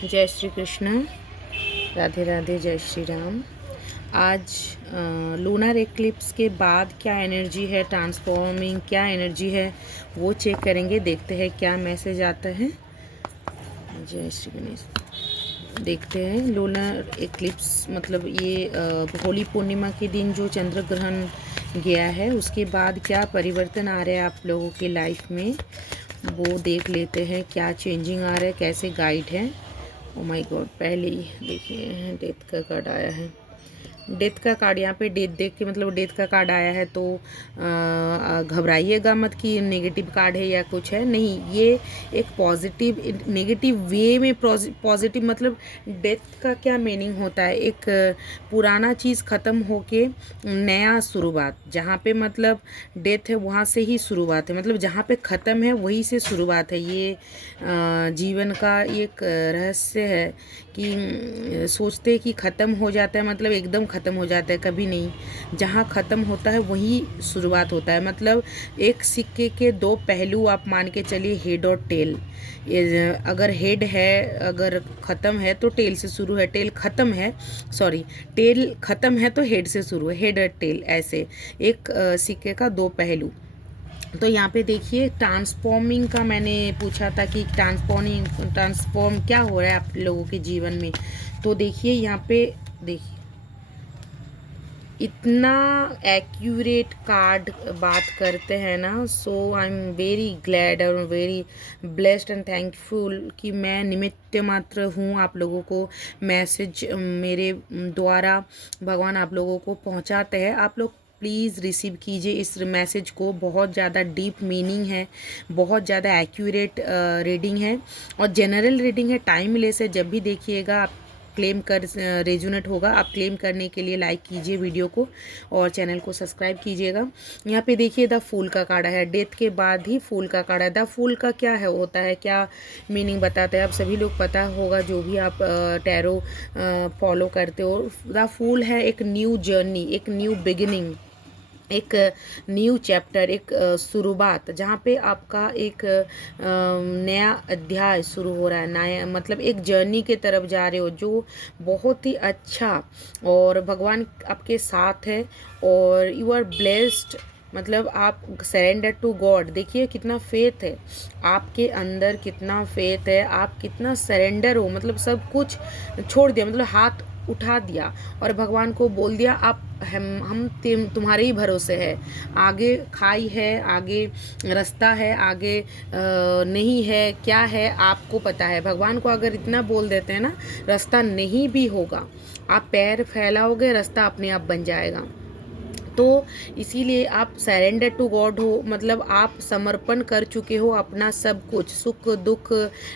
जय श्री कृष्ण, राधे राधे, जय श्री राम। आज लूनर एक्लिप्स के बाद क्या एनर्जी है, ट्रांसफॉर्मिंग क्या एनर्जी है वो चेक करेंगे। देखते हैं क्या मैसेज आता है। जय श्री गणेश। देखते हैं लूनर एक्लिप्स मतलब ये होली पूर्णिमा के दिन जो चंद्र ग्रहण गया है उसके बाद क्या परिवर्तन आ रहे हैं आप लोगों की लाइफ में, वो देख लेते हैं। क्या चेंजिंग आ रहा है, कैसे गाइड है। ओ माय गॉड, पहले ही देखिए डेथ का कार्ड आया है। डेथ का कार्ड, यहाँ पे डेथ देख के मतलब डेथ का कार्ड आया है तो घबराइएगा मत कि नेगेटिव कार्ड है या कुछ है, नहीं। ये एक पॉजिटिव नेगेटिव वे में पॉजिटिव मतलब डेथ का क्या मीनिंग होता है, एक पुराना चीज़ ख़त्म होके नया शुरुआत। जहाँ पे मतलब डेथ है वहाँ से ही शुरुआत है, मतलब जहाँ पे ख़त्म है वहीं से शुरुआत है। ये जीवन का एक रहस्य है कि सोचते कि ख़त्म हो जाता है मतलब एकदम ख़त्म हो जाता है, कभी नहीं। जहाँ ख़त्म होता है वहीं शुरुआत होता है। मतलब एक सिक्के के दो पहलू आप मान के चलिए, हेड और टेल। अगर हेड है, अगर ख़त्म है तो टेल से शुरू है, टेल ख़त्म है, सॉरी, टेल ख़त्म है तो हेड से शुरू है, हेड और टेल ऐसे एक सिक्के का दो पहलू। तो यहाँ पे देखिए ट्रांसफॉर्मिंग का मैंने पूछा था कि ट्रांसफॉर्म क्या हो रहा है आप लोगों के जीवन में। तो देखिए यहाँ पे देखिए इतना एक्यूरेट कार्ड बात करते हैं ना। सो आई एम वेरी ग्लैड और वेरी ब्लेस्ड एंड थैंकफुल कि मैं निमित्त मात्र हूँ। आप लोगों को मैसेज मेरे द्वारा भगवान आप लोगों को पहुँचाते हैं। आप लोग प्लीज़ रिसीव कीजिए इस मैसेज को। बहुत ज़्यादा डीप मीनिंग है, बहुत ज़्यादा एक्यूरेट रीडिंग है और जनरल रीडिंग है। टाइम लेस है, जब भी देखिएगा आप क्लेम कर रेजोनेट होगा। आप क्लेम करने के लिए लाइक कीजिए वीडियो को और चैनल को सब्सक्राइब कीजिएगा। यहाँ पे देखिए द फूल का कार्ड है, डेथ के बाद ही फूल का कार्ड है। द फूल का क्या है होता है, क्या मीनिंग बताते हैं, आप सभी लोग पता होगा जो भी आप टैरो फॉलो करते हो। द फूल है एक न्यू जर्नी, एक न्यू बिगिनिंग, एक न्यू चैप्टर, एक शुरुआत, जहाँ पे आपका एक नया अध्याय शुरू हो रहा है। नया मतलब एक जर्नी के तरफ जा रहे हो जो बहुत ही अच्छा, और भगवान आपके साथ है और यू आर ब्लेस्ड। मतलब आप सरेंडर टू गॉड। देखिए कितना फेथ है आपके अंदर, कितना फेथ है, आप कितना सरेंडर हो, मतलब सब कुछ छोड़ दिया, मतलब हाथ उठा दिया और भगवान को बोल दिया आप हम तुम्हारे ही भरोसे है। आगे खाई है, आगे रास्ता है, आगे नहीं है, क्या है आपको पता है। भगवान को अगर इतना बोल देते हैं ना, रास्ता नहीं भी होगा, आप पैर फैलाओगे रास्ता अपने आप बन जाएगा। तो इसीलिए आप सरेंडर टू गॉड हो, मतलब आप समर्पण कर चुके हो अपना सब कुछ, सुख दुख,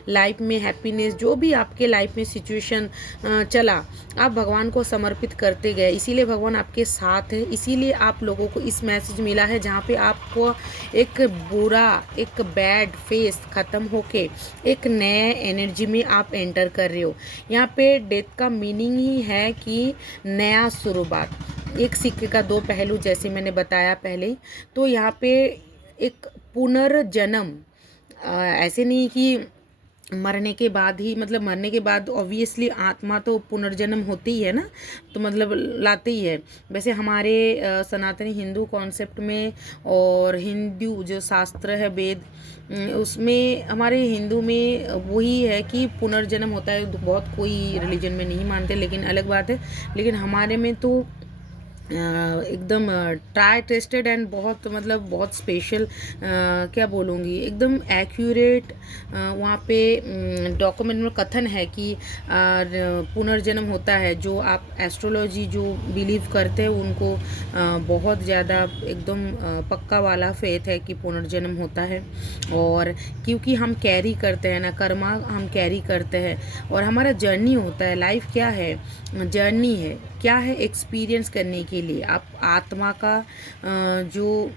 लाइफ में हैप्पीनेस, जो भी आपके लाइफ में सिचुएशन चला, आप भगवान को समर्पित करते गए। इसीलिए भगवान आपके साथ है, इसीलिए आप लोगों को इस मैसेज मिला है जहाँ पे आपको एक बुरा, एक बैड फेस ख़त्म होके एक नए एनर्जी में आप एंटर कर रहे हो। यहाँ पे डेथ का मीनिंग ही है कि नया शुरुआत, एक सिक्के का दो पहलू, जैसे मैंने बताया पहले। तो यहाँ पे एक पुनर्जन्म, ऐसे नहीं कि मरने के बाद ही, मतलब मरने के बाद ऑब्वियसली आत्मा तो पुनर्जन्म होती ही है ना, तो मतलब लाते ही है। वैसे हमारे सनातनी हिंदू कॉन्सेप्ट में और हिंदू जो शास्त्र है वेद, उसमें हमारे हिंदू में वही है कि पुनर्जन्म होता है। बहुत कोई रिलीजन में नहीं मानते, लेकिन अलग बात है। लेकिन हमारे में तो एकदम ट्राई टेस्टेड एंड बहुत मतलब बहुत स्पेशल, क्या बोलूँगी, एकदम एक्यूरेट। वहाँ पे डॉक्यूमेंट में कथन है कि पुनर्जन्म होता है। जो आप एस्ट्रोलॉजी जो बिलीव करते हैं उनको बहुत ज़्यादा एकदम पक्का वाला फेथ है कि पुनर्जन्म होता है। और क्योंकि हम कैरी करते हैं ना, कर्मा हम कैरी करते हैं और हमारा जर्नी होता है। लाइफ क्या है, जर्नी है, क्या है, एक्सपीरियंस करने के लिए। आप आत्मा का जो,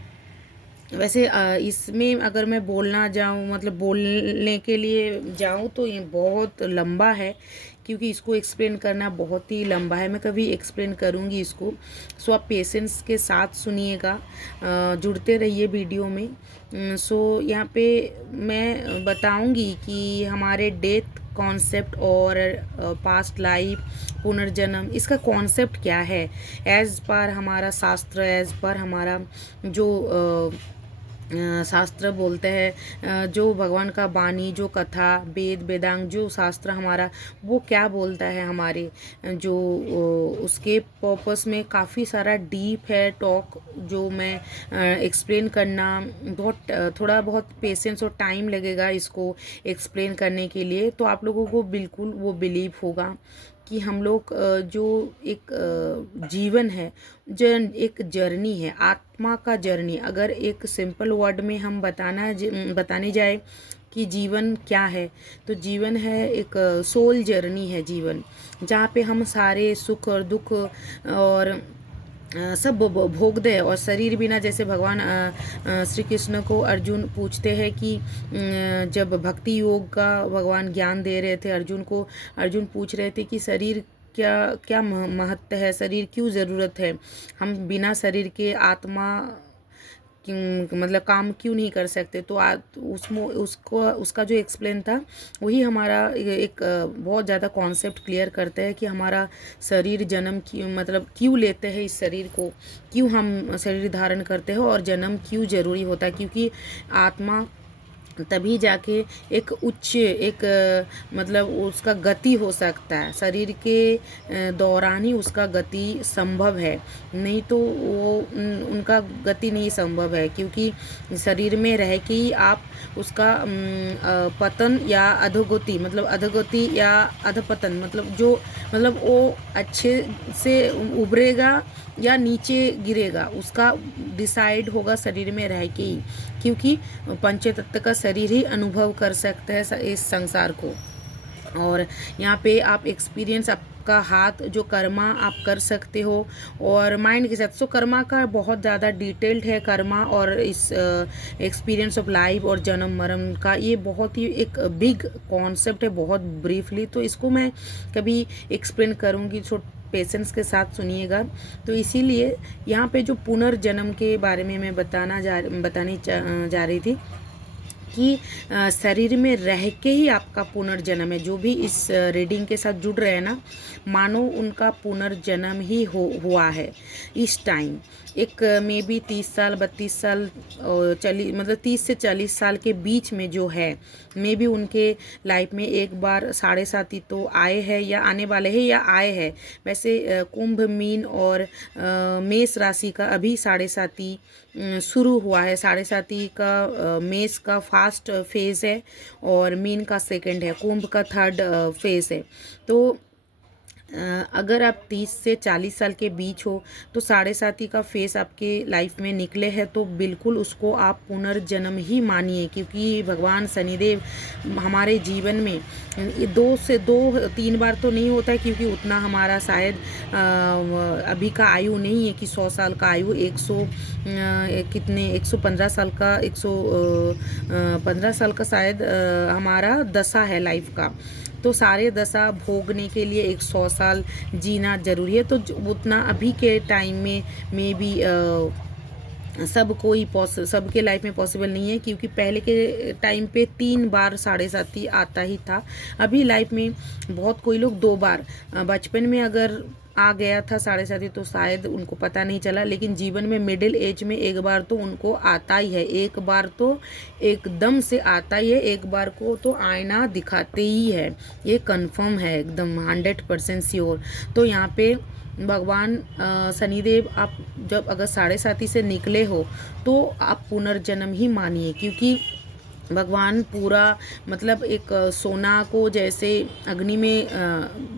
वैसे इसमें अगर मैं बोलना जाऊँ, मतलब बोलने के लिए जाऊँ तो ये बहुत लंबा है, क्योंकि इसको एक्सप्लेन करना बहुत ही लंबा है। मैं कभी एक्सप्लेन करूँगी इसको। सो आप पेशेंस के साथ सुनिएगा, जुड़ते रहिए वीडियो में। सो यहाँ पे मैं बताऊँगी कि हमारे डेथ कॉन्सेप्ट और पास्ट लाइफ, पुनर्जन्म, इसका कॉन्सेप्ट क्या है एज पर हमारा शास्त्र, एज पर हमारा जो शास्त्र बोलते हैं, जो भगवान का वाणी, जो कथा, वेद वेदांग, जो शास्त्र हमारा वो क्या बोलता है हमारे जो उसके पर्पस में काफ़ी सारा डीप है टॉक, जो मैं एक्सप्लेन करना बहुत थोड़ा बहुत पेशेंस और टाइम लगेगा इसको एक्सप्लेन करने के लिए। तो आप लोगों को बिल्कुल वो बिलीव होगा कि हम लोग जो एक जीवन है, एक जर्नी है, आत्मा का जर्नी, अगर एक सिंपल वर्ड में हम बताने जाए कि जीवन क्या है, तो जीवन है एक सोल जर्नी है जीवन, जहाँ पे हम सारे सुख और दुख और सब भोगते हैं। और शरीर बिना, जैसे भगवान श्री कृष्ण को अर्जुन पूछते हैं कि जब भक्ति योग का भगवान ज्ञान दे रहे थे अर्जुन को, अर्जुन पूछ रहे थे कि शरीर क्या क्या महत्व है, शरीर क्यों ज़रूरत है, हम बिना शरीर के आत्मा मतलब काम क्यों नहीं कर सकते। तो उसमें उसका जो एक्सप्लेन था वही हमारा एक बहुत ज़्यादा कॉन्सेप्ट क्लियर करता है कि हमारा शरीर जन्म मतलब क्यों लेते हैं इस शरीर को, क्यों हम शरीर धारण करते हैं और जन्म क्यों ज़रूरी होता है। क्योंकि आत्मा तभी जाके एक उच्च एक मतलब उसका गति हो सकता है, शरीर के दौरान ही उसका गति संभव है, नहीं तो वो उनका गति नहीं संभव है। क्योंकि शरीर में रह के ही आप उसका पतन या अधोगति, मतलब अधोगति या अधपतन, मतलब जो मतलब वो अच्छे से उभरेगा या नीचे गिरेगा, उसका डिसाइड होगा शरीर में रह के ही। क्योंकि पंचतत्व का शरीर ही अनुभव कर सकता है इस संसार को। और यहाँ पे आप एक्सपीरियंस, आपका हाथ जो कर्मा आप कर सकते हो और माइंड के साथ। सो कर्मा का बहुत ज़्यादा डिटेल्ड है कर्मा, और इस एक्सपीरियंस ऑफ लाइफ और जन्म मरण का ये बहुत ही एक बिग कॉन्सेप्ट है, बहुत ब्रीफली। तो इसको मैं कभी एक्सप्लेन करूँगी, सो पेशेंस के साथ सुनिएगा। तो इसीलिए यहाँ पे जो पुनर्जन्म के बारे में मैं बताने जा रही थी कि शरीर में रह के ही आपका पुनर्जन्म है। जो भी इस रीडिंग के साथ जुड़ रहे हैं ना, मानो उनका पुनर्जन्म ही हुआ है इस टाइम। एक मे बी 30 साल 32 साल मतलब 30 से 40 साल के बीच में जो है, मे बी उनके लाइफ में एक बार 7.5 तो आए हैं या आने वाले हैं या आए हैं। वैसे कुंभ, मीन और मेष राशि का अभी 7.5 शुरू हुआ है। 7.5 का मेष का फास्ट फेज़ है और मीन का सेकंड है, कुंभ का थर्ड फेज़ है। तो अगर आप 30 से 40 साल के बीच हो तो 7.5 का फेस आपके लाइफ में निकले हैं, तो बिल्कुल उसको आप पुनर्जन्म ही मानिए। क्योंकि भगवान शनिदेव हमारे जीवन में 2 से 3 बार तो नहीं होता है, क्योंकि उतना हमारा शायद अभी का आयु नहीं है कि 100 साल का आयु, 115 साल का 115 साल का शायद हमारा दशा है लाइफ का। तो सारे दशा भोगने के लिए 100 साल जीना ज़रूरी है। तो उतना अभी के टाइम में भी सबके लाइफ में पॉसिबल नहीं है। क्योंकि पहले के टाइम पे 3 बार 7.5 आता ही था। अभी लाइफ में बहुत कोई लोग 2 बार, बचपन में अगर आ गया था 7.5 तो शायद उनको पता नहीं चला, लेकिन जीवन में मिडिल एज में एक बार तो उनको आता ही है, एक बार तो एकदम से आता ही है, एक बार को तो आईना दिखाते ही है, ये कंफर्म है एकदम 100% श्योर। तो यहाँ पे भगवान शनिदेव, आप जब अगर 7.5 से निकले हो तो आप पुनर्जन्म ही मानिए। क्योंकि भगवान पूरा मतलब एक सोना को जैसे अग्नि में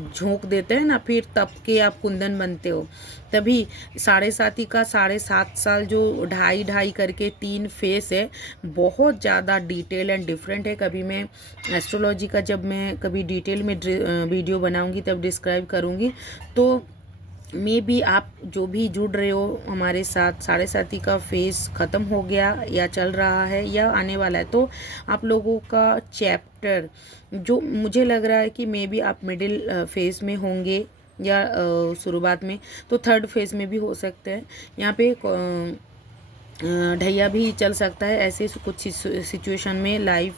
झोंक देते हैं ना, फिर तप के आप कुंदन बनते हो, तभी 7.5 का 7.5 साल जो 2.5 करके 3 फेस है, बहुत ज़्यादा डिटेल एंड डिफरेंट है। कभी मैं एस्ट्रोलॉजी का जब मैं कभी डिटेल में वीडियो बनाऊंगी तब डिस्क्राइब करूंगी। तो मे बी आप जो भी जुड़ रहे हो हमारे साथ, 7.5 का फेस ख़त्म हो गया या चल रहा है या आने वाला है, तो आप लोगों का चैप्टर जो मुझे लग रहा है कि मे बी आप मिडिल फेज में होंगे या शुरुआत में, तो थर्ड फेज में भी हो सकते हैं। यहाँ पे ढैया भी चल सकता है। ऐसे कुछ सिचुएशन में लाइफ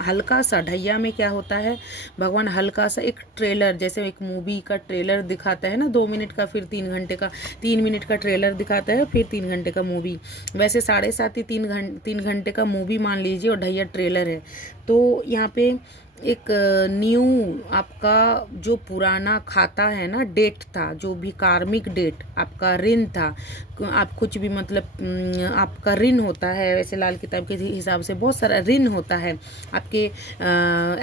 हल्का सा ढैया में क्या होता है, भगवान हल्का सा एक ट्रेलर, जैसे एक मूवी का ट्रेलर दिखाता है ना 2 मिनट का, फिर 3 घंटे का, 3 मिनट का ट्रेलर दिखाता है, फिर 3 घंटे का मूवी, वैसे 7.5 ही 3 घंटे का मूवी मान लीजिए और ढैया ट्रेलर है। तो यहाँ पे एक न्यू आपका जो पुराना खाता है ना, डेट था, जो भी कार्मिक डेट आपका ऋण था, आप कुछ भी मतलब आपका ऋण होता है, वैसे लाल किताब के हिसाब से बहुत सारा ऋण होता है आपके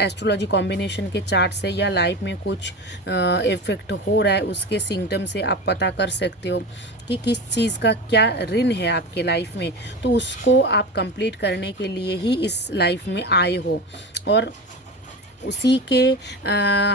एस्ट्रोलॉजी कॉम्बिनेशन के चार्ट से, या लाइफ में कुछ इफेक्ट हो रहा है उसके सिम्टम से आप पता कर सकते हो कि किस चीज़ का क्या ऋण है आपके लाइफ में। तो उसको आप कंप्लीट करने के लिए ही इस लाइफ में आए हो, और उसी के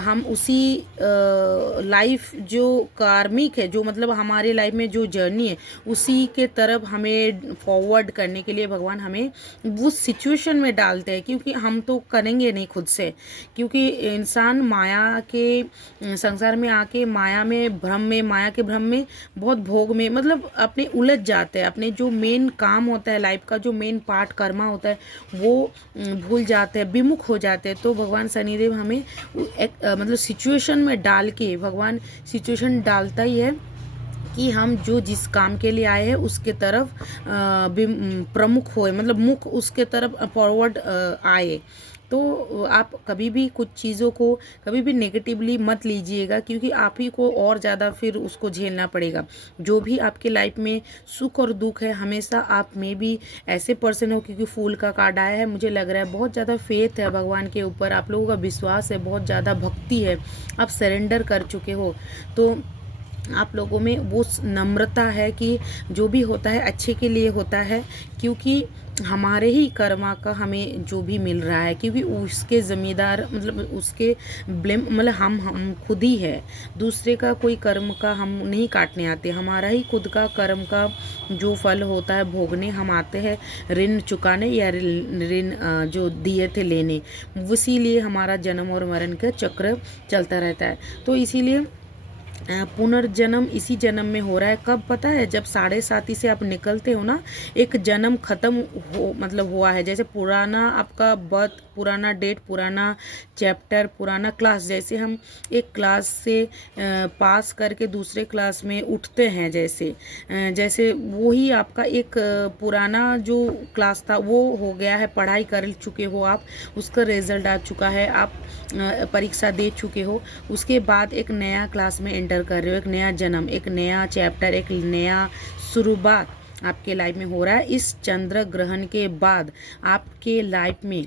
हम उसी लाइफ जो कार्मिक है, जो मतलब हमारे लाइफ में जो जर्नी है, उसी के तरफ हमें फॉरवर्ड करने के लिए भगवान हमें उस सिचुएशन में डालते हैं, क्योंकि हम तो करेंगे नहीं खुद से, क्योंकि इंसान माया के संसार में आके माया में भ्रम में, माया के भ्रम में बहुत भोग में मतलब अपने उलझ जाते हैं, अपने जो मेन काम होता है लाइफ का, जो मेन पार्ट कर्मा होता है वो भूल जाते हैं, विमुख हो जाते हैं। तो भगवान शनिदेव हमें मतलब सिचुएशन में डाल के, भगवान सिचुएशन डालता ही है कि हम जो जिस काम के लिए आए हैं उसके तरफ प्रमुख होए, मतलब मुख उसके तरफ फॉरवर्ड आए। तो आप कभी भी कुछ चीज़ों को कभी भी नेगेटिवली मत लीजिएगा, क्योंकि आप ही को और ज़्यादा फिर उसको झेलना पड़ेगा। जो भी आपके लाइफ में सुख और दुख है, हमेशा आप में भी ऐसे पर्सन हो, क्योंकि फूल का कार्ड आया है, मुझे लग रहा है बहुत ज़्यादा फेथ है भगवान के ऊपर, आप लोगों का विश्वास है, बहुत ज़्यादा भक्ति है, आप सरेंडर कर चुके हो। तो आप लोगों में वो नम्रता है कि जो भी होता है अच्छे के लिए होता है, क्योंकि हमारे ही कर्मा का हमें जो भी मिल रहा है, क्योंकि उसके ज़िम्मेदार मतलब उसके ब्लेम मतलब हम खुद ही है, दूसरे का कोई कर्म का हम नहीं काटने आते, हमारा ही खुद का कर्म का जो फल होता है भोगने हम आते हैं, ऋण चुकाने या ऋण जो दिए थे लेने, इसीलिए हमारा जन्म और मरण का चक्र चलता रहता है। तो इसीलिए पुनर्जन्म इसी जन्म में हो रहा है। कब पता है, जब 7.5 से आप निकलते हो ना, एक जन्म खत्म हो मतलब हुआ है, जैसे पुराना आपका बर्थ, पुराना डेट, पुराना चैप्टर, पुराना क्लास, जैसे हम एक क्लास से पास करके दूसरे क्लास में उठते हैं, जैसे वही आपका एक पुराना जो क्लास था वो हो गया है, पढ़ाई कर चुके हो आप, उसका रिजल्ट आ चुका है, आप परीक्षा दे चुके हो, उसके बाद एक नया क्लास में एंटर कर रहे हो, एक नया जन्म, एक नया चैप्टर, एक नया शुरुआत आपके लाइफ में हो रहा है। इस चंद्र ग्रहण के बाद आपके लाइफ में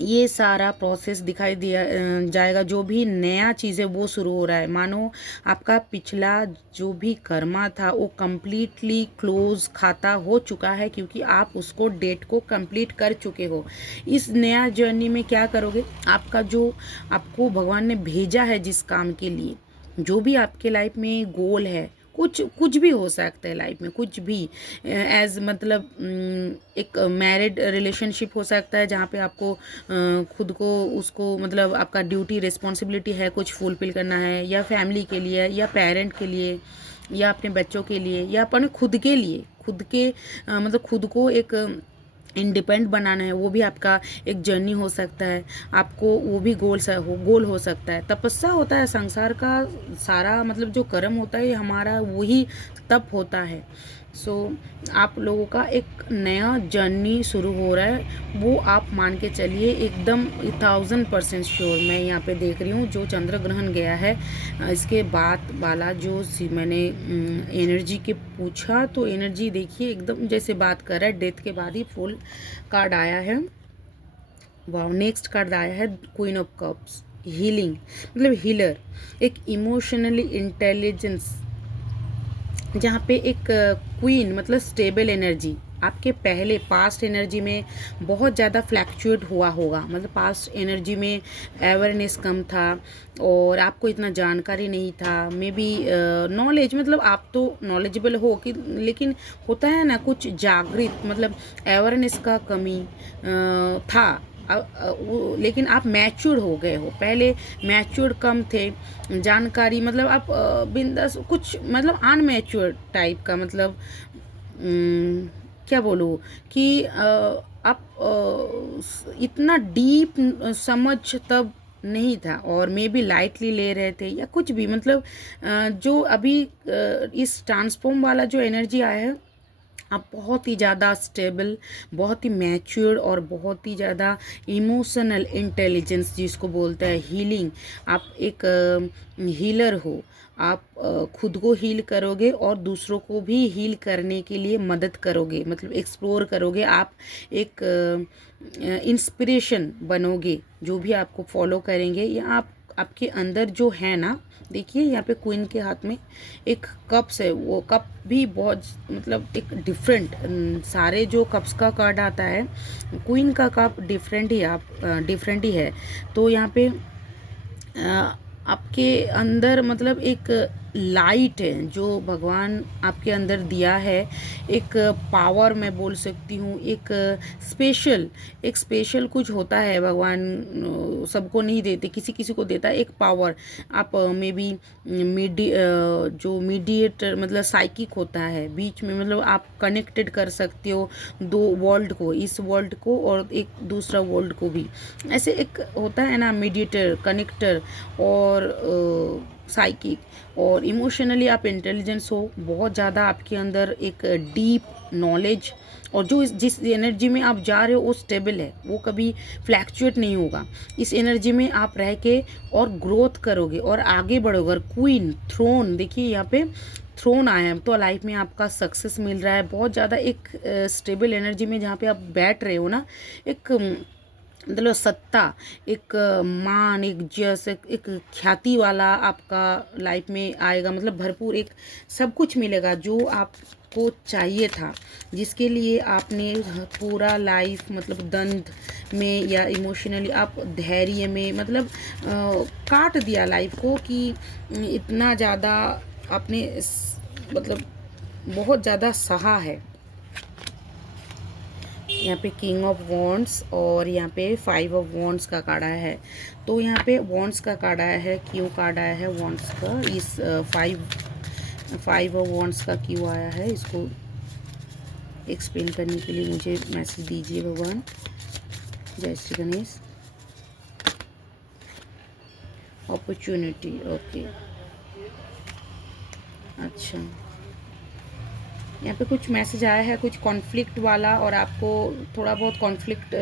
ये सारा प्रोसेस दिखाई दिया जाएगा, जो भी नया चीज़ है वो शुरू हो रहा है। मानो आपका पिछला जो भी कर्मा था वो कम्प्लीटली क्लोज खाता हो चुका है, क्योंकि आप उसको डेट को कंप्लीट कर चुके हो। इस नया जर्नी में क्या करोगे, आपका जो आपको भगवान ने भेजा है जिस काम के लिए, जो भी आपके लाइफ में गोल है, कुछ भी हो सकता है लाइफ में, कुछ भी एज मतलब एक मैरिड रिलेशनशिप हो सकता है, जहाँ पे आपको खुद को उसको मतलब आपका ड्यूटी रिस्पॉन्सिबिलिटी है, कुछ फुलफिल करना है, या फैमिली के लिए, या पेरेंट के लिए, या अपने बच्चों के लिए, या अपने खुद के लिए, खुद के मतलब खुद को एक इंडिपेंडेंट बनाना है, वो भी आपका एक जर्नी हो सकता है। आपको वो भी गोल हो सकता है। तपस्या होता है संसार का सारा, मतलब जो कर्म होता है हमारा वही तप होता है। सो आप लोगों का एक नया जर्नी शुरू हो रहा है, वो आप मान के चलिए, एकदम 1000% श्योर। मैं यहाँ पे देख रही हूँ जो चंद्र ग्रहण गया है, इसके बाद वाला जो मैंने एनर्जी के पूछा, तो एनर्जी देखिए एकदम जैसे बात कर रहा है, डेथ के बाद ही फुल कार्ड आया है। वाह, नेक्स्ट कार्ड आया है क्वीन ऑफ कप्स, हीलिंग मतलब हीलर, एक इमोशनली इंटेलिजेंस, जहाँ पे एक क्वीन मतलब स्टेबल एनर्जी, आपके पहले पास्ट एनर्जी में बहुत ज़्यादा फ्लैक्चुएट हुआ होगा, मतलब पास्ट एनर्जी में अवेयरनेस कम था और आपको इतना जानकारी नहीं था, मे बी नॉलेज मतलब आप तो नॉलेजेबल हो कि, लेकिन होता है ना कुछ जागृत मतलब अवेयरनेस का कमी था, लेकिन आप मैच्योर हो गए हो, पहले मैच्योर कम थे, जानकारी मतलब आप बिंदास कुछ मतलब अनमैच्योर टाइप का, मतलब क्या बोलूँ कि आप इतना डीप समझ तब नहीं था, और मे बी लाइटली ले रहे थे या कुछ भी, मतलब जो अभी इस ट्रांसफॉर्म वाला जो एनर्जी आया है, आप बहुत ही ज़्यादा स्टेबल, बहुत ही मैच्योर और बहुत ही ज़्यादा इमोशनल इंटेलिजेंस जिसको बोलते हैं हीलिंग, आप एक हीलर हो। आप खुद को हील करोगे और दूसरों को भी हील करने के लिए मदद करोगे, मतलब एक्सप्लोर करोगे। आप एक इंस्पिरेशन बनोगे, जो भी आपको फॉलो करेंगे, या आप आपके अंदर जो है ना, देखिए यहाँ पे क्वीन के हाथ में एक कप्स है, वो कप भी बहुत, मतलब एक डिफरेंट, सारे जो कप्स का कार्ड आता है, क्वीन का कप डिफरेंट ही, आप डिफरेंट ही है। तो यहाँ पे आपके अंदर मतलब एक लाइट है जो भगवान आपके अंदर दिया है, एक पावर मैं बोल सकती हूँ, एक स्पेशल कुछ होता है, भगवान सबको नहीं देते, किसी किसी को देता है एक पावर। आप मे बी जो मीडिएटर, मतलब साइकिक होता है बीच में, मतलब आप कनेक्टेड कर सकते हो दो वर्ल्ड को, इस वर्ल्ड को और एक दूसरा वर्ल्ड को भी, ऐसे एक होता है ना मीडिएटर, कनेक्टर, और साइकिक। और इमोशनली आप इंटेलिजेंस हो, बहुत ज़्यादा आपके अंदर एक डीप नॉलेज, और जो जिस एनर्जी में आप जा रहे हो वो स्टेबल है, वो कभी फ्लैक्चुएट नहीं होगा। इस एनर्जी में आप रह के और ग्रोथ करोगे और आगे बढ़ोगे। और क्वीन थ्रोन, देखिए यहाँ पे थ्रोन आया है, तो लाइफ में आपका सक्सेस मिल रहा है बहुत ज़्यादा, एक स्टेबल एनर्जी में जहाँ पे आप बैठ रहे हो ना, एक मतलब सत्ता, एक मान, एक जस, एक ख्याति वाला आपका लाइफ में आएगा, मतलब भरपूर एक सब कुछ मिलेगा जो आपको चाहिए था, जिसके लिए आपने पूरा लाइफ, मतलब दंड में या इमोशनली आप धैर्य में, मतलब काट दिया लाइफ को, कि इतना ज़्यादा आपने मतलब बहुत ज़्यादा सहा है। यहाँ पे किंग ऑफ वॉन्ड्स और यहाँ पे 5 ऑफ वॉन्ड्स का कार्ड आया है। तो यहाँ पे वॉन्ड्स का कार्ड आया है, क्यों कार्ड आया है वॉन्ड्स का, इस 5 ऑफ वॉन्ड्स का क्यों आया है, इसको एक्सप्लेन करने के लिए मुझे मैसेज दीजिए भगवान। जय श्री गणेश। अपॉर्चुनिटी, ओके, अच्छा, यहाँ पे कुछ मैसेज आया है कुछ कॉन्फ्लिक्ट वाला, और आपको थोड़ा बहुत कॉन्फ्लिक्ट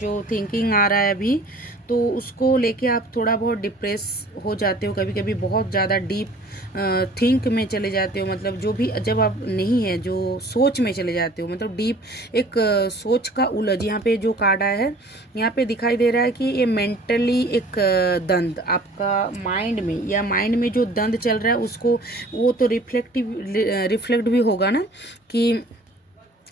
जो थिंकिंग आ रहा है अभी, तो उसको लेके आप थोड़ा बहुत डिप्रेस हो जाते हो, कभी कभी बहुत ज़्यादा डीप थिंक में चले जाते हो, मतलब जो भी, जब आप नहीं है जो सोच में चले जाते हो, मतलब डीप एक सोच का उलझ। यहाँ पे जो कार्ड आया है, यहाँ पे दिखाई दे रहा है कि ये मेंटली एक दंड आपका माइंड में, या माइंड में जो दंड चल रहा है उसको, वो तो रिफ्लेक्ट भी होगा ना, कि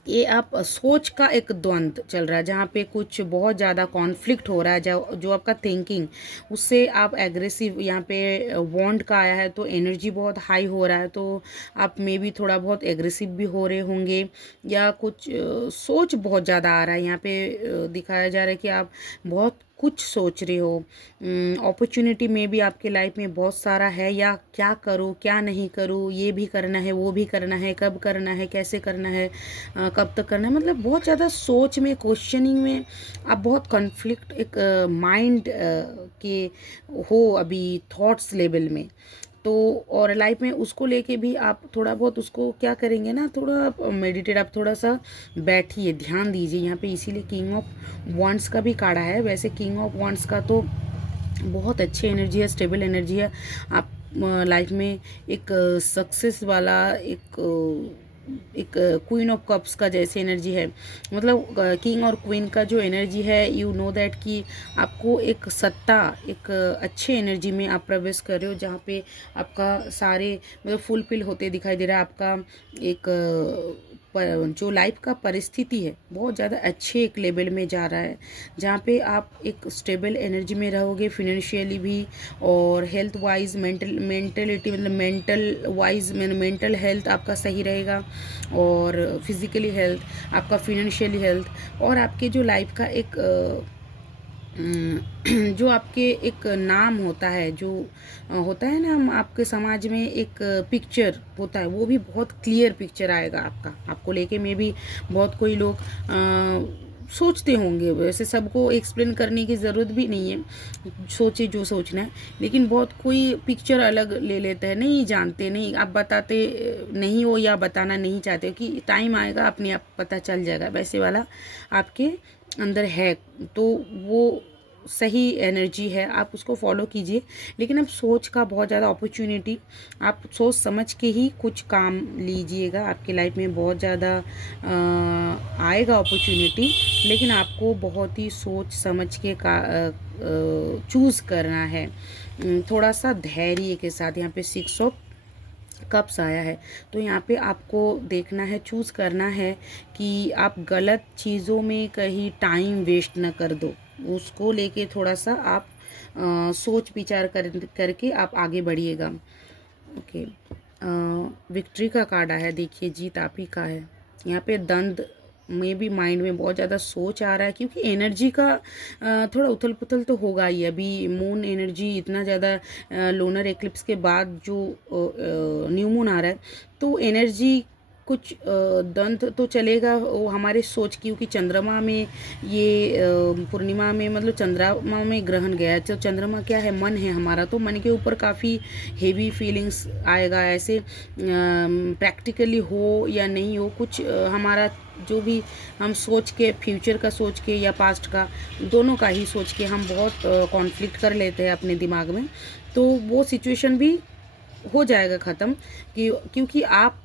ये आप सोच का एक द्वंद्व चल रहा है, जहाँ पे कुछ बहुत ज़्यादा कॉन्फ्लिक्ट हो रहा है, जो आपका थिंकिंग, उससे आप एग्रेसिव, यहाँ पे वॉन्ड का आया है तो एनर्जी बहुत हाई हो रहा है, तो आप मे बी थोड़ा बहुत एग्रेसिव भी हो रहे होंगे, या कुछ सोच बहुत ज़्यादा आ रहा है। यहाँ पे दिखाया जा रहा है कि आप बहुत कुछ सोच रहे हो, अपॉर्चुनिटी में भी आपके लाइफ में बहुत सारा है, या क्या करूँ क्या नहीं करूँ, ये भी करना है वो भी करना है, कब करना है कैसे करना है, कब तक करना है, मतलब बहुत ज़्यादा सोच में, क्वेश्चनिंग में आप बहुत कॉन्फ्लिक्ट एक माइंड के हो अभी, थॉट्स लेवल में। तो और लाइफ में उसको लेके भी आप थोड़ा बहुत उसको क्या करेंगे ना, थोड़ा मेडिटेट, आप थोड़ा सा बैठिए, ध्यान दीजिए। यहाँ पे इसीलिए किंग ऑफ वॉन्ड्स का भी कार्ड है। वैसे किंग ऑफ वॉन्ड्स का तो बहुत अच्छी एनर्जी है, स्टेबल एनर्जी है। आप लाइफ में एक सक्सेस वाला एक क्वीन ऑफ कप्स का जैसे एनर्जी है, मतलब किंग और क्वीन का जो एनर्जी है, यू नो दैट कि आपको एक सत्ता, एक अच्छे एनर्जी में आप प्रवेश कर रहे हो, जहाँ पे आपका सारे मतलब फुलफिल होते दिखाई दे रहा है। आपका एक जो लाइफ का परिस्थिति है बहुत ज़्यादा अच्छे एक लेवल में जा रहा है, जहाँ पे आप एक स्टेबल एनर्जी में रहोगे, फिनेंशियली भी, और हेल्थ वाइज, मेंटलिटी, मतलब मेंटल वाइज, मेंटल हेल्थ आपका सही रहेगा, और फिजिकली हेल्थ, आपका फिनेंशियली हेल्थ, और आपके जो लाइफ का एक जो आपके एक नाम होता है, जो होता है ना, हम आपके समाज में एक पिक्चर होता है, वो भी बहुत क्लियर पिक्चर आएगा आपका, आपको लेके। में भी बहुत कोई लोग सोचते होंगे, वैसे सबको एक्सप्लेन करने की ज़रूरत भी नहीं है, सोचे जो सोचना है, लेकिन बहुत कोई पिक्चर अलग ले लेते हैं, नहीं जानते, नहीं आप बताते नहीं हो या बताना नहीं चाहते हो, कि टाइम आएगा अपने आप पता चल जाएगा, वैसे वाला आपके अंदर है। तो वो सही एनर्जी है, आप उसको फॉलो कीजिए। लेकिन अब सोच का बहुत ज़्यादा अपॉर्चुनिटी, आप सोच समझ के ही कुछ काम लीजिएगा, आपके लाइफ में बहुत ज़्यादा आएगा अपॉर्चुनिटी, लेकिन आपको बहुत ही सोच समझ के का चूज़ करना है, थोड़ा सा धैर्य के साथ। यहाँ पे 6 ऑफ कप्स आया है, तो यहाँ पे आपको देखना है, चूज़ करना है कि आप गलत चीज़ों में कहीं टाइम वेस्ट न कर दो, उसको लेके थोड़ा सा आप सोच विचार करके आप आगे बढ़िएगा। ओके, विक्ट्री का कार्ड आया है, देखिए जीत आप ही का है। यहाँ पे दंड में भी माइंड में बहुत ज़्यादा सोच आ रहा है, क्योंकि एनर्जी का थोड़ा उथल पुथल तो होगा ही। अभी मून एनर्जी इतना ज़्यादा, लोनर एक्लिप्स के बाद जो न्यू मून आ रहा है, तो एनर्जी कुछ दंत तो चलेगा वो हमारे सोच की, क्योंकि चंद्रमा में ये पूर्णिमा में, मतलब चंद्रमा में ग्रहण गया है, तो चंद्रमा क्या है, मन है हमारा, तो मन के ऊपर काफ़ी हेवी फीलिंग्स आएगा। ऐसे प्रैक्टिकली हो या नहीं हो, कुछ हमारा जो भी हम सोच के, फ्यूचर का सोच के या पास्ट का, दोनों का ही सोच के हम बहुत कॉन्फ्लिक्ट कर लेते हैं अपने दिमाग में, तो वो सिचुएशन भी हो जाएगा ख़त्म। क्योंकि आप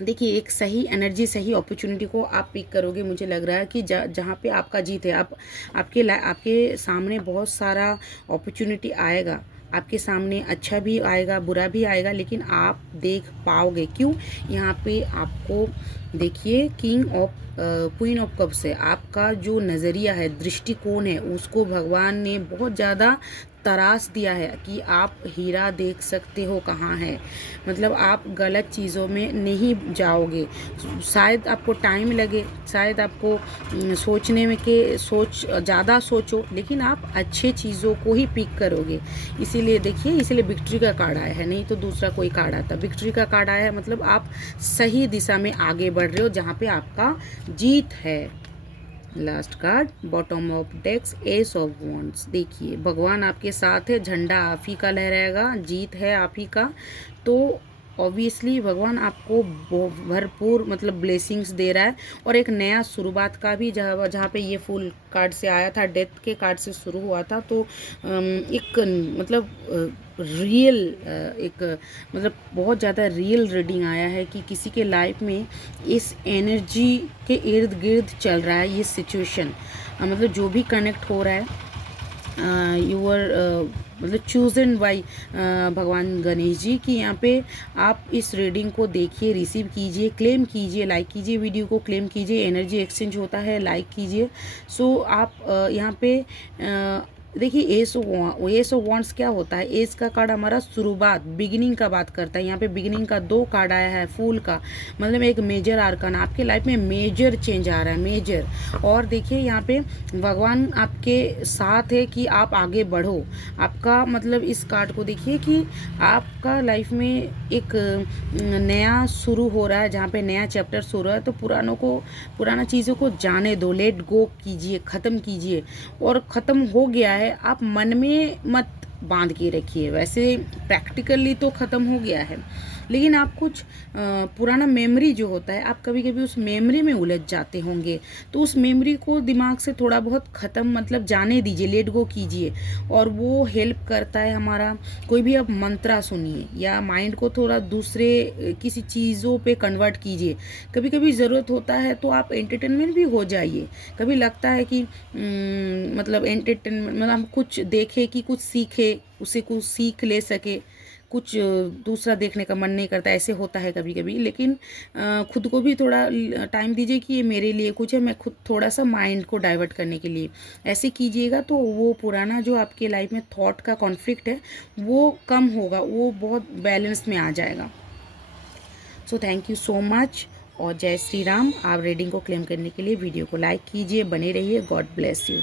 देखिए, एक सही एनर्जी, सही अपॉर्चुनिटी को आप पिक करोगे। मुझे लग रहा है कि जहाँ पे आपका जीत है, आपके सामने बहुत सारा अपॉर्चुनिटी आएगा, आपके सामने अच्छा भी आएगा, बुरा भी आएगा, लेकिन आप देख पाओगे। क्यों? यहाँ पे आपको देखिए, king of queen of cups है, आपका जो नज़रिया है, दृष्टिकोण है, उसको भगवान ने बहुत ज़्यादा तराश दिया है कि आप हीरा देख सकते हो कहाँ है, मतलब आप गलत चीज़ों में नहीं जाओगे। शायद आपको टाइम लगे, शायद आपको सोचने में के ज़्यादा सोचो, लेकिन आप अच्छे चीज़ों को ही पिक करोगे। इसीलिए देखिए, इसीलिए विक्ट्री का कार्ड आया है, नहीं तो दूसरा कोई कार्ड आता। विक्ट्री का कार्ड आया है, मतलब आप सही दिशा में आगे बढ़ रहे हो, जहाँ पे आपका जीत है। Last card, bottom of decks, ace of wands. देखिए, भगवान आपके साथ है, झंडा आप ही का लहराएगा, जीत है आप ही का। तो ऑब्वियसली भगवान आपको भरपूर मतलब ब्लेसिंग्स दे रहा है, और एक नया शुरुआत का भी, जहाँ पे ये फुल कार्ड से आया था, डेथ के कार्ड से शुरू हुआ था, तो एक मतलब रियल एक मतलब बहुत ज़्यादा रियल रीडिंग आया है कि किसी के लाइफ में इस एनर्जी के इर्द गिर्द चल रहा है ये सिचुएशन, मतलब जो भी कनेक्ट हो रहा है, यूर मतलब चूजन बाई भगवान गणेश जी की। यहाँ पे आप इस रीडिंग को देखिए, रिसीव कीजिए, क्लेम कीजिए, लाइक कीजिए, वीडियो को क्लेम कीजिए, एनर्जी एक्सचेंज होता है, लाइक कीजिए। सो आप यहाँ पे देखिए, एस ऑफ वॉन्ड्स क्या होता है, एस का कार्ड हमारा शुरुआत, बिगिनिंग का बात करता है। यहाँ पे बिगिनिंग का 2 कार्ड आया है, फूल का, मतलब एक मेजर आर्कन, आपके लाइफ में मेजर चेंज आ रहा है, मेजर। और देखिए, यहाँ पे भगवान आपके साथ है कि आप आगे बढ़ो। आपका मतलब इस कार्ड को देखिए कि आपका लाइफ में एक नया शुरू हो रहा है, जहाँ पे नया चैप्टर शुरू हो रहा है, तो पुराना चीज़ों को जाने दो, लेट गो कीजिए, ख़त्म कीजिए। और ख़त्म हो गया है, आप मन में मत बांध के रखिए। वैसे प्रैक्टिकली तो ख़त्म हो गया है, लेकिन आप कुछ पुराना मेमोरी जो होता है, आप कभी कभी उस मेमोरी में उलझ जाते होंगे, तो उस मेमोरी को दिमाग से थोड़ा बहुत ख़त्म मतलब जाने दीजिए, लेट गो कीजिए, और वो हेल्प करता है हमारा। कोई भी आप मंत्रा सुनिए, या माइंड को थोड़ा दूसरे किसी चीज़ों पे कन्वर्ट कीजिए। कभी कभी ज़रूरत होता है तो आप एंटरटेनमेंट भी हो जाइए। कभी लगता है कि मतलब एंटरटेनमेंट मतलब हम कुछ देखें कि कुछ सीखे, उससे कुछ सीख ले सके, कुछ दूसरा देखने का मन नहीं करता, ऐसे होता है कभी कभी। लेकिन खुद को भी थोड़ा टाइम दीजिए कि ये मेरे लिए कुछ है, मैं खुद थोड़ा सा माइंड को डाइवर्ट करने के लिए ऐसे कीजिएगा, तो वो पुराना जो आपके लाइफ में थॉट का कॉन्फ्लिक्ट है वो कम होगा, वो बहुत बैलेंस में आ जाएगा। So thank you so much, और जय श्री राम। आप रीडिंग को क्लेम करने के लिए वीडियो को लाइक कीजिए, बने रहिए। God bless you.